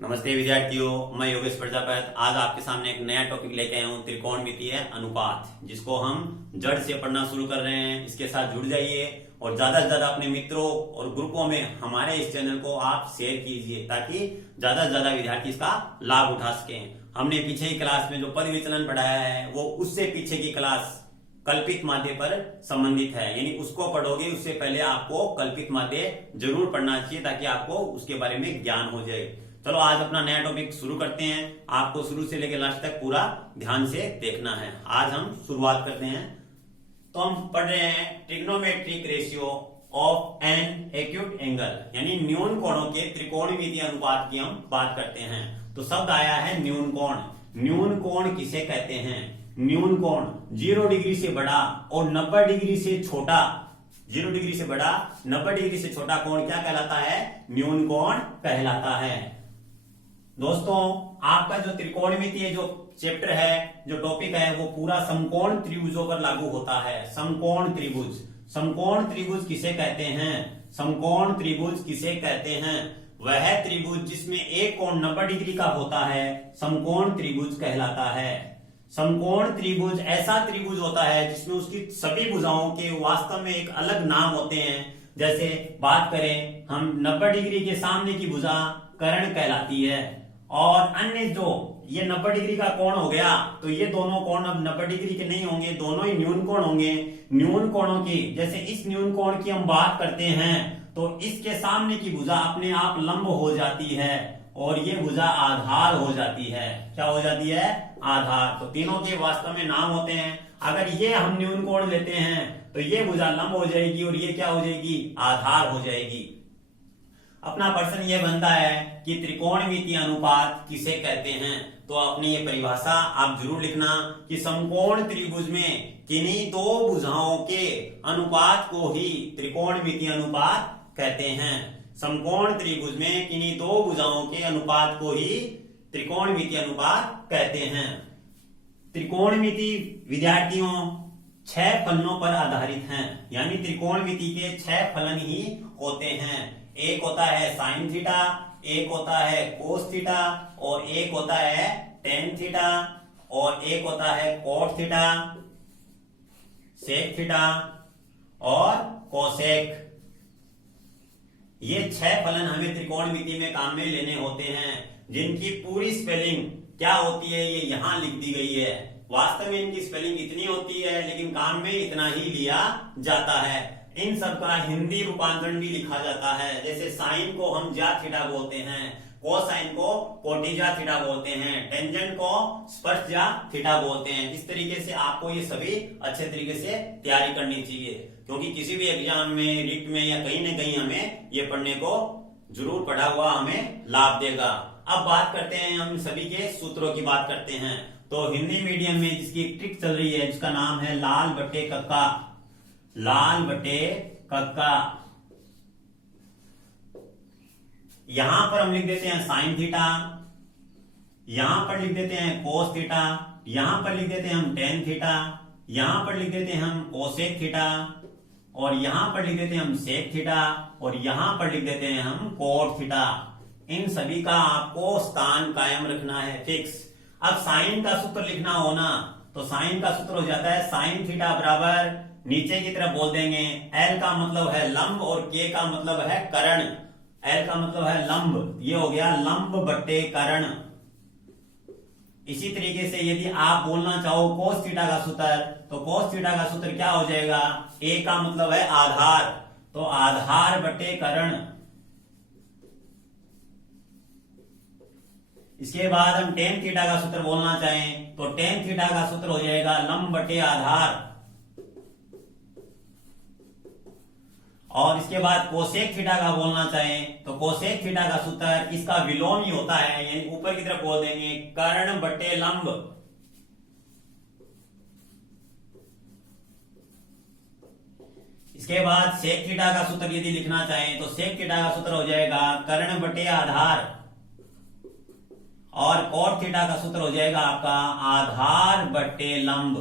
नमस्ते विद्यार्थियों, मैं योगेश प्रजापति आज आपके सामने एक नया टॉपिक लेके आया हूँ, त्रिकोणमितीय अनुपात, जिसको हम जड़ से पढ़ना शुरू कर रहे हैं। इसके साथ जुड़ जाइए और ज्यादा से ज्यादा अपने मित्रों और ग्रुपों में हमारे इस चैनल को आप शेयर कीजिए ताकि ज्यादा से ज्यादा विद्यार्थी इसका लाभ उठा सकें। हमने पीछे की क्लास में जो पद विचलन पढ़ाया है वो उससे पीछे की क्लास कल्पित माध्य पर संबंधित है, यानी उसको पढ़ोगे उससे पहले आपको कल्पित माध्य जरूर पढ़ना चाहिए ताकि आपको उसके बारे में ज्ञान हो जाए। चलो आज अपना नया टॉपिक शुरू करते हैं। आपको शुरू से लेकर लास्ट तक पूरा ध्यान से देखना है। आज हम शुरुआत करते हैं। तो हम पढ़ रहे हैं trigonometric ratio of an acute angle, यानी न्यून कोणों के त्रिकोणमितीय अनुपात की हम बात करते हैं। तो शब्द आया है न्यून कोण। न्यून कोण किसे कहते हैं? न्यून कोण 0 डिग्री से बड़ा और 90 डिग्री से छोटा, 0 डिग्री से बड़ा 90 डिग्री से छोटा कोण क्या कहलाता है? न्यून कोण कहलाता है। दोस्तों, आपका जो त्रिकोणमितीय जो चैप्टर है, जो टॉपिक है, वो पूरा समकोण त्रिभुजों पर लागू होता है। समकोण त्रिभुज, समकोण त्रिभुज किसे कहते हैं? समकोण त्रिभुज किसे कहते हैं? वह त्रिभुज जिसमें एक कोण 90 डिग्री का होता है समकोण त्रिभुज कहलाता है। समकोण त्रिभुज ऐसा त्रिभुज होता है जिसमें उसकी सभी भुजाओं के वास्तव में एक अलग नाम होते हैं। जैसे बात करें हम 90 डिग्री के सामने की भुजा कर्ण कहलाती है, और अन्य जो ये 90 डिग्री का कोण हो गया तो ये दोनों कोण अब 90 डिग्री के नहीं होंगे, दोनों ही न्यून कोण होंगे। न्यून कोणों की जैसे इस न्यून कोण की हम बात करते हैं तो इसके सामने की भुजा अपने आप लंब हो जाती है और ये भुजा आधार हो जाती है। क्या हो जाती है? आधार। तो तीनों के वास्तव में नाम होते हैं। अगर ये हम न्यून कोण लेते हैं तो ये भुजा लंब हो जाएगी और ये क्या हो जाएगी? आधार हो जाएगी। अपना प्रश्न ये बनता है कि त्रिकोणमितीय अनुपात किसे कहते हैं? तो अपनी ये परिभाषा आप जरूर लिखना कि समकोण त्रिभुज में किन्हीं दो भुजाओं के अनुपात को ही त्रिकोणमितीय अनुपात कहते हैं। समकोण त्रिभुज में किन्हीं दो भुजाओं के अनुपात को ही त्रिकोणमितीय अनुपात कहते हैं। त्रिकोणमिति विद्यार्थियों 6 फलनों पर आधारित हैं, यानी त्रिकोणमिति के 6 फलन ही होते हैं। एक होता है साइन थीटा, एक होता है कोस थीटा, और एक होता है टेन थीटा, और एक होता है कोट थीटा, सेक थीटा और कोसेक। ये 6 फलन हमें त्रिकोणमिति में काम में लेने होते हैं, जिनकी पूरी स्पेलिंग क्या होती है ये यहां लिख दी गई है। वास्तव में इनकी स्पेलिंग इतनी होती है लेकिन काम में इतना ही लिया जाता है। इन सब का हिंदी रूपांतरण भी लिखा जाता है। जैसे साइन को हम ज्या थीटा बोलते हैं, कोसाइन को कोटिजा थीटा बोलते हैं, टेंजेंट को स्पर्श ज्या थीटा बोलते हैं। इस तरीके से आपको ये सभी अच्छे तरीके से तैयारी करनी चाहिए, क्योंकि किसी भी एग्जाम में, रिट में या कहीं न कहीं हमें ये पढ़ने को जरूर पढ़ा हुआ हमें लाभ देगा। अब बात करते हैं, हम सभी के सूत्रों की बात करते हैं। तो हिंदी मीडियम में जिसकी ट्रिक चल रही है, जिसका नाम है लाल बटे कक्का, लाल बटे कक्का। यहां पर हम लिख देते हैं साइन थीटा, यहां पर लिख देते हैं कोस थीटा, यहां पर लिख देते हैं हम टेन थीटा, यहां पर लिख देते हैं हम कोसेक थीटा, और यहां पर लिख देते हैं हम सेक थीटा, और यहां पर लिख देते हैं हम कोट थीटा। इन सभी का आपको स्थान कायम रखना है, फिक्स। अब साइन का सूत्र लिखना हो ना, तो साइन का सूत्र हो जाता है साइन थीटा बराबर, नीचे की तरफ बोल देंगे एल का मतलब है लंब और के का मतलब है कर्ण। एल का मतलब है लंब, ये हो गया लंब बट्टे कर्ण। इसी तरीके से यदि आप बोलना चाहो कोस थीटा का सूत्र, तो कोस थीटा का सूत्र क्या हो जाएगा? ए का मतलब है आधार, तो आधार बट्टे कर्ण। इसके बाद हम टेन थीटा का सूत्र बोलना चाहें तो टेन थीटा का सूत्र हो जाएगा लंब बटे आधार, और इसके बाद कोसेक थीटा का बोलना चाहें तो कोसेक थीटा का सूत्र इसका विलोम ही होता है, यानी ऊपर की तरफ बोल देंगे कर्ण बटे लंब। इसके बाद सेक थीटा का सूत्र यदि लिखना चाहें तो सेक थीटा का सूत्र हो जाएगा कर्ण बटे आधार, और कोट थीटा का सूत्र हो जाएगा आपका आधार बटे लंब।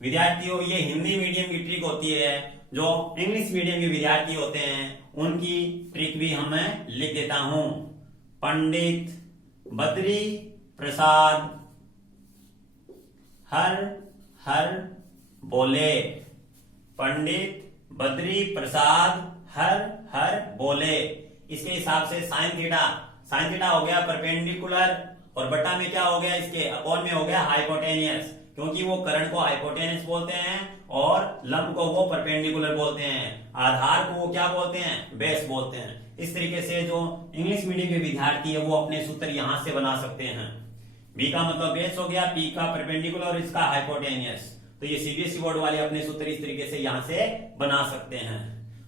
विद्यार्थियों, ये हिंदी मीडियम की ट्रिक होती है। जो इंग्लिश मीडियम के विद्यार्थी होते हैं उनकी ट्रिक भी हम लिख देता हूं। पंडित बद्री प्रसाद हर हर बोले। पंडित बद्री प्रसाद हर हर बोले। इसके हिसाब से साइन थीटा हो गया परपेंडिकुलर, और बटा में क्या हो गया, इसके अपॉन में हो गया हाइपोटेनियस, क्योंकि वो कर्ण को हाइपोटेनियस बोलते हैं और लंब को वो परपेंडिकुलर बोलते हैं, आधार को वो क्या बोलते हैं, बेस बोलते हैं। इस तरीके से जो इंग्लिश मीडियम के विद्यार्थी है वो अपने सूत्र यहां से बना सकते हैं। बी का मतलब बेस हो गया, पी का परपेंडिकुलर और इसका हाइपोटेनियस। तो ये सीबीएसई बोर्ड वाले अपने सूत्र इस तरीके से यहां से बना सकते हैं।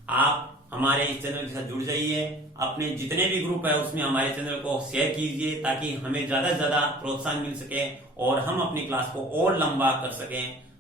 आप हमारे इस चैनल के साथ जुड़ जाइए, अपने जितने भी ग्रुप है उसमें हमारे चैनल को शेयर कीजिए, ताकि हमें ज्यादा से ज्यादा प्रोत्साहन मिल सके और हम अपनी क्लास को और लंबा कर सकें।